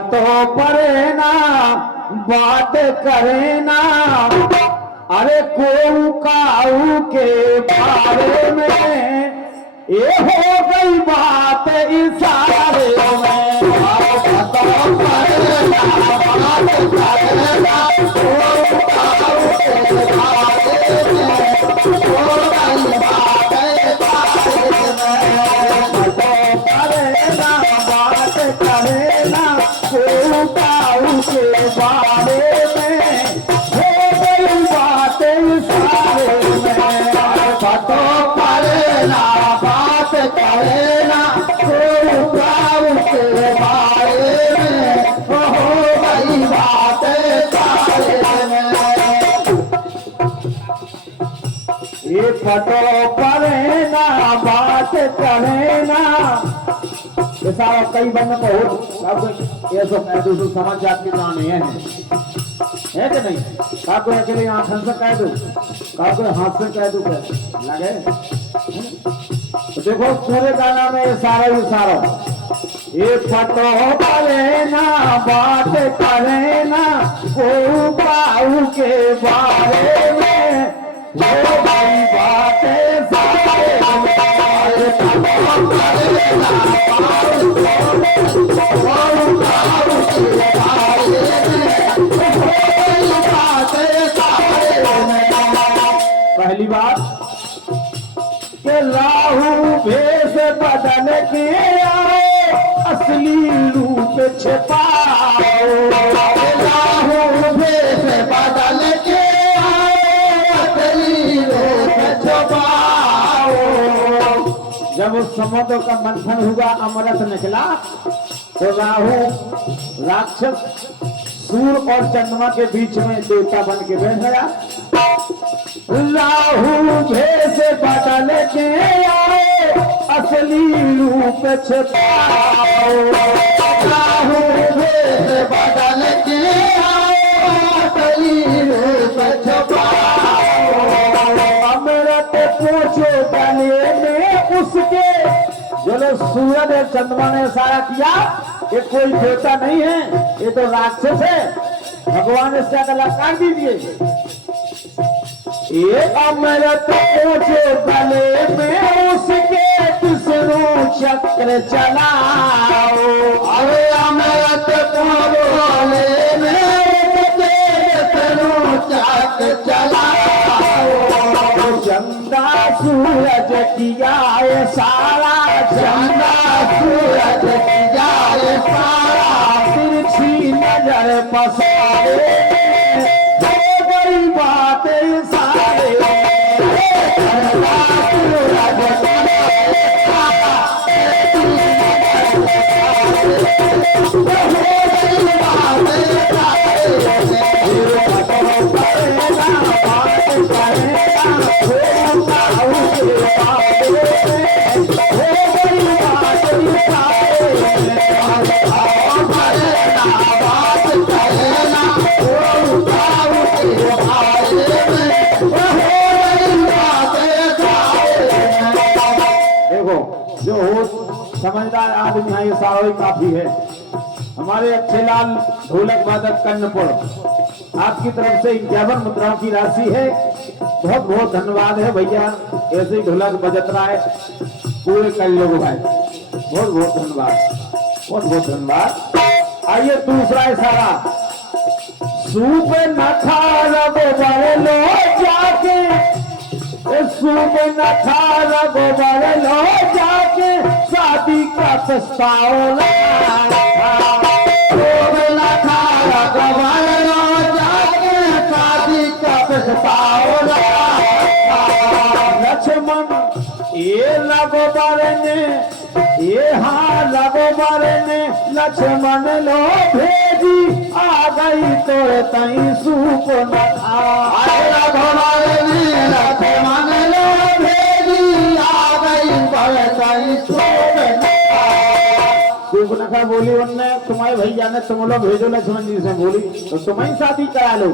तो परे ना बात करे ना, अरे कोऊ काऊ के बारे में ये हो गई बात इशारे में। तो परे ना बात करे ना, कोऊ काऊ के बारे में हो गई बात इशारे में। तो परे ना बात करे ना, कोऊ काऊ के बारे में हो गई बात इशारे में। तो परे ना बात करे ना, कोऊ काऊ के बारे में हो गई बात इशारे में। ये फटो परे ना बात करे ना, ये सारा कई बंद को ये सो कह दो समझ जाती जाने है कि नहीं? का कोई अकेले आंख से कह दो, का कोई हाथ से कह दो, लगे तो देखो पूरे गाना में ये सारा ये फटो परे ना बात करे ना, कोऊ काऊ के बारे में हो गई बात सारे में। पहली बात कि राहु भेष बदल के आओ, असली रूप छिपाओ। राहु भेष बदल के आओ, असली रूप छिपाओ। जब उस समुद्र का मंथन हुआ, अमृत निकला, तो राहु राक्षस सूर्य और चंद्रमा के बीच में देवता बन के बैठ गया। राहु भेष बदल के आओ, असली रूप छिपाओ। राहु भेष बदल के आओ, असली रूप छिपाओ। अमृत पूछो गले में उसके, जो सूरज और चंद्रमा ने इशारा किया कि कोई देवता नहीं है, ये तो राक्षस है, भगवान इसका गला काट दीजिए। ये अमृत पूछो गले में उसके, विष्णु चक्र चलाओ। अरे अमृत पूछो गले में उसके, विष्णु चक्र चलाओ। चंदा सूरज किया ये सारा, चंदा सूरज किया ये सारा, तिरछी नजर पसारे हो गई बात सारे। चंदा सूरज समझदार आदमी है, ये सारा ही काफी है। हमारे अच्छे लाल ढोलक वादक कर्णपुर, आपकी तरफ से 51 मुद्राओं की राशि है। बहुत बहुत धन्यवाद है भैया, ऐसे ही ढोलक बजत रहा है पूरे कई लोग भाई, बहुत बहुत धन्यवाद, बहुत बहुत धन्यवाद। आइए दूसरा इशारा, सूप न खा रब लो जाके, सूप न खा रब लो जाके, शादी का प्रस्ताव लाया। सूप न खा रब लो जाके, शादी का प्रस्ताव लाया। लक्ष्मण ये लगोबर ने, ये हाँ लगोबर ने, लक्ष्मण लो भेजी, आ गई तो तई सूप न खा। लगोबर ने लक्ष्मण लो भेजी, आ गई तो तई सूप न खा। सूप न खा बोली उनने, तुम्हारे भैया ने तुम लोग भेजो लक्ष्मण जी से, बोली तो तुम्हें शादी करा लो।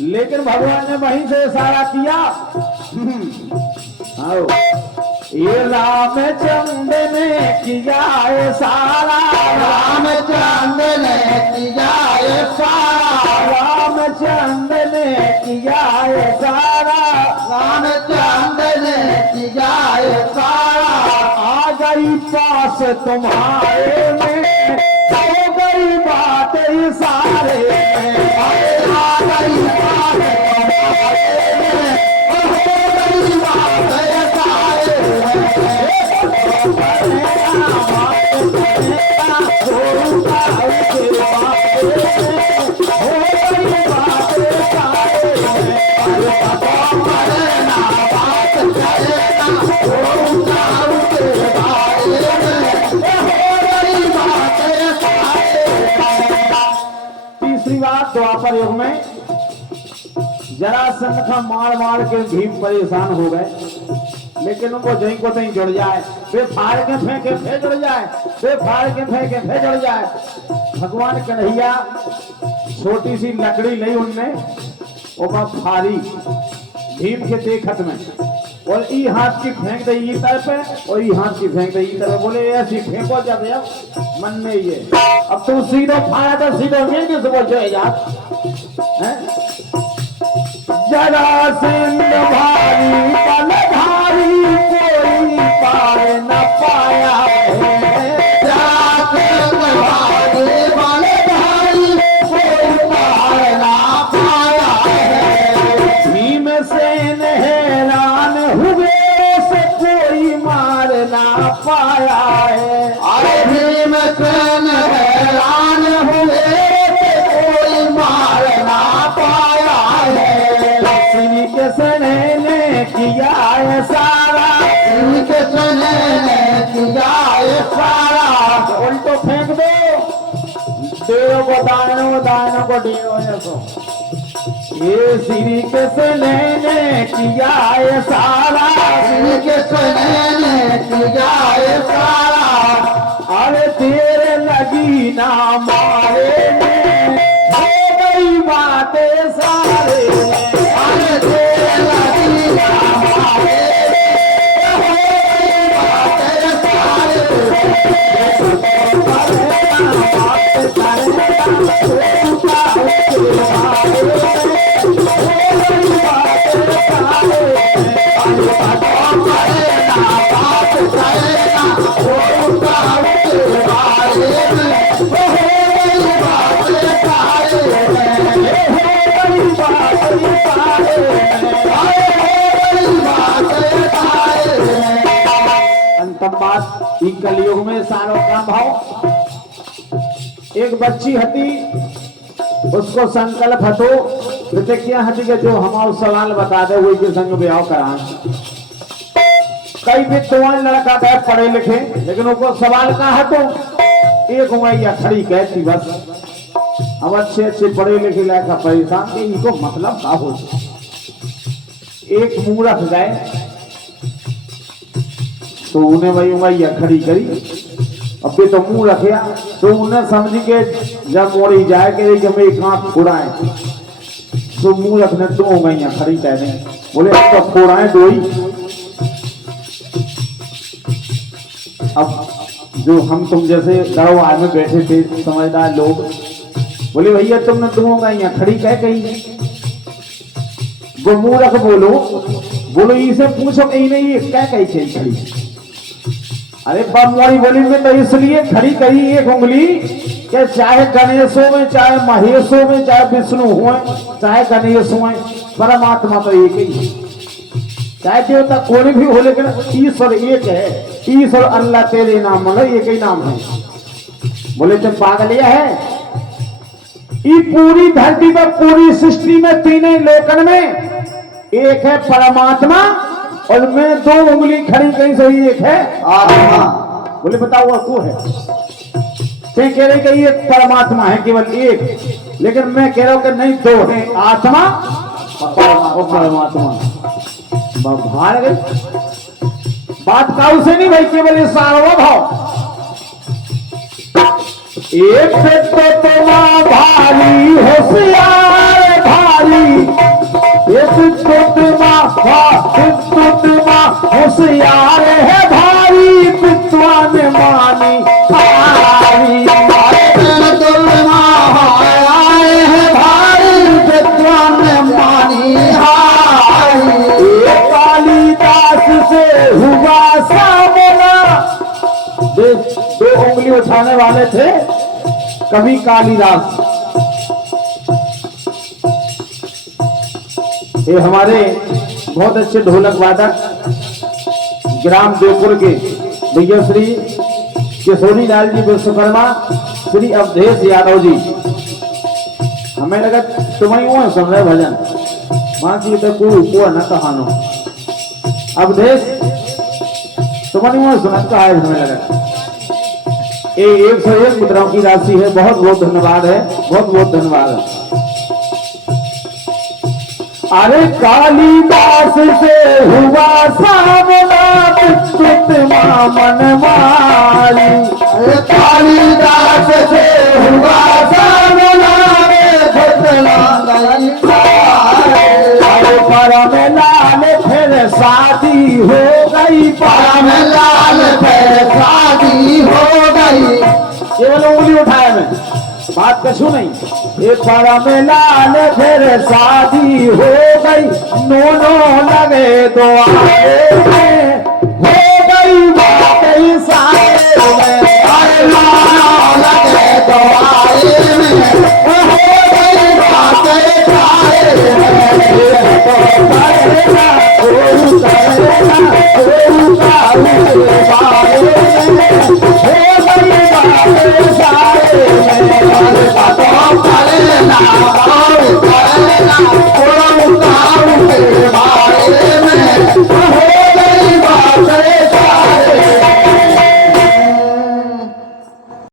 लेकिन भगवान ने वहीं से इशारा किया, आओ ये रामचंद्र ने किया है सारा, रामचंद्र किया है सारा, रामचंद्र ने किया है सारा। आ गई पास तुम्हारे में, हो गई बात इशारे में। आ गई बात तुम्हारे में, हो गई बात इशारे में। तीसरी बात, द्वापर युग में जरासंध का मार मार के भीम परेशान हो गए, लेकिन उनको जहीं को तहीं जुड़ जाए, वे फाड़ के फेंके फिर जुड़ जाए, वे फाड़ के फेंके फिर जुड़ जाए। भगवान कन्हैया छोटी सी लकड़ी ली उनने, वो फारी भीम के देखत में, और ई हाथ की फेंक दे ई तरफ और ई हाथ की फेंक दे ई तरफ। बोले ऐसी फेंको जब मन में ये, अब तू सीधो फाड़ा तो सीधो मिल सुबह जो है। जरासंध भारी बलधारी, कोई पार न पाया है। जरासंध भारी बलधारी, कोई पार न पाया है। भीमसेन हैरान हुए से कोई मार ना पाया है। अरे भीमसेन हैरान हुए से कोई मार ना पाया है। श्री कृष्ण ने किया है सारा, श्री कृष्ण ने किया है सारा। उल्टो फेंक दो, डेढ़ों को दानों, दानों को डेढ़ों ऐसो। ये श्री कृष्ण ने किया है सारा, श्री कृष्ण ने किया है सारा। अरे तेरे लगी ना मारे में, हो गई बातें सारे में। अरे तेरे लगी ना मारे में, हो गई बातें सारे ई कलयुग में सारो का भाव। एक बच्ची हती, उसको संकल्प हतो, प्रतिज्ञा हती के जो हमारा सवाल बता दे वही के संग ब्याह करा। कई विद्वान लड़का था पढ़े लिखे, लेकिन उनको सवाल का हतो, एक उमैया खड़ी कहती बस। अब अच्छे अच्छे पढ़े लिखे लड़का परेशान के इनको मतलब का हो। एक मूर्ख गए तो उन्हें वही उमैया खड़ी करी, अब भी तो मुंह रखिया, तो उन्हें समझ के जब मोड़ी जाए कि जब एक हाथ फोड़ाए, तो मुंह रखने दो उमैया खड़ी कहने, बोले अब तो फोड़ाए दो ही। अब जो हम तुम जैसे दरबार में बैठे थे समझदार लोग, बोले भैया तुमने दो उमैया खड़ी कह कही, वो मुंह रख बोलो इसे पूछो कहीं नहीं ये क्या कही थी खड़ी। अरे बमवाड़ी बोली में तो इसलिए खड़ी करी एक उंगली कि चाहे गणेशों में, चाहे महेशों में, चाहे विष्णु हुए, चाहे गणेश हुए, परमात्मा तो एक ही, चाहे देवता कोई भी हो, लेकिन ईश्वर एक है। ईश्वर अल्लाह तेरे नाम मतलब एक ही नाम है। बोले तुम पागल है, ये पूरी धरती में, पूरी सृष्टि में, तीनों लोकन में एक है परमात्मा, और मैं दो उंगली खड़ी कहीं से एक है आत्मा। बोले बताओ वो को है? मैं कह रहे कि ये परमात्मा है केवल एक, लेकिन मैं कह रहा हूं कि नहीं दो है, आत्मा और परमात्मा। भाड़ गई बात काऊ से नहीं भाई, केवल ये सार्वभौम एक से तो तुम्हारा भारी होशियार भारी, एक होशियार है भारी, विद्वान मानी हारी। है भारी, विद्वान मानी वाले थे कवि कालिदास। ये हमारे बहुत अच्छे ढोलक वादक ग्राम देवपुर के भैया श्री किशोरी लाल जी विश्वकर्मा, श्री अवधेश यादव जी। हमें लगा तुम्हें वो सुन रहे भजन, मां की तो को न कहानो अवधेश तुम्हें वो सुनत का है। हमें लगा ये 101 मुद्राओं की राशि है। बहुत बहुत धन्यवाद है, बहुत बहुत धन्यवाद है। अरे कालिदास से हुआ सामना विद्युत मन मारी। अरे कालिदास से हुआ सामना विद्युत मन मारी। अरे परम लाल फिर शादी हो गई, परम लाल फिर शादी हो गई। केवल उंगली उठाया मैं, बात कछू नहीं। ये परम लाल फिर शादी हो गई, दोनों लगे दुआरे, हो गई बात सारे